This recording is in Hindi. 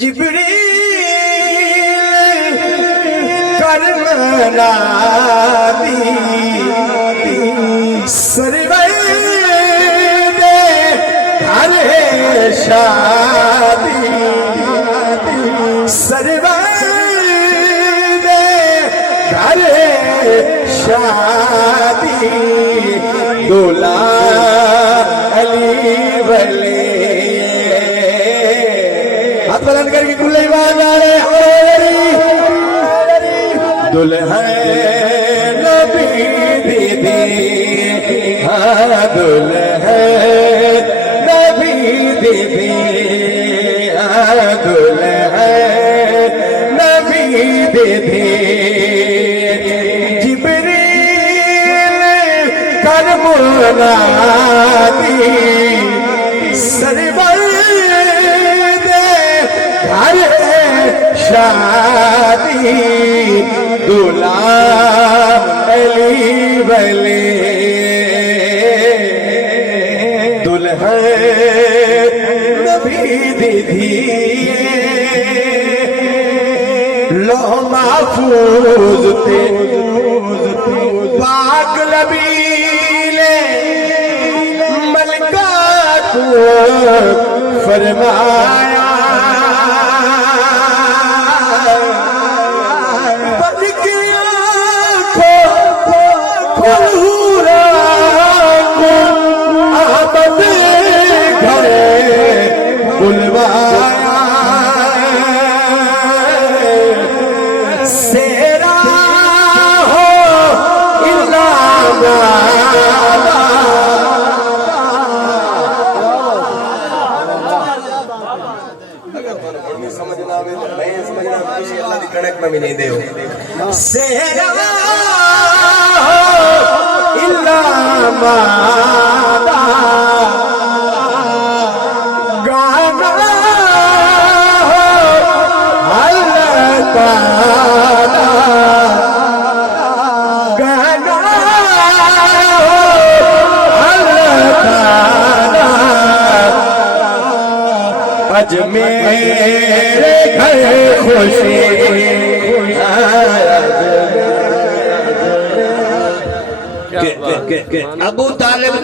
जिब्रील करमनादी सरवर दे घर शादी सरवर दे घर शादी दूल्हा अली वली हाथ बुलंद करके खुले बात आ रहे दुल्हन नबी दीदी हाँ दुल्हन नबी दीदी हाँ दुल्हन नबी दीदी जिब्रील करमनादी सरवर घर शादी दूल्हा अली वली दुल्हन नबी दीदी लो महफूज ते पाक नबीले मलका को फरमाया सेरा हो समझना कणक में भी नहीं दे सेरा हो इल्ला आज मेरे घर खुशी अबू तालिब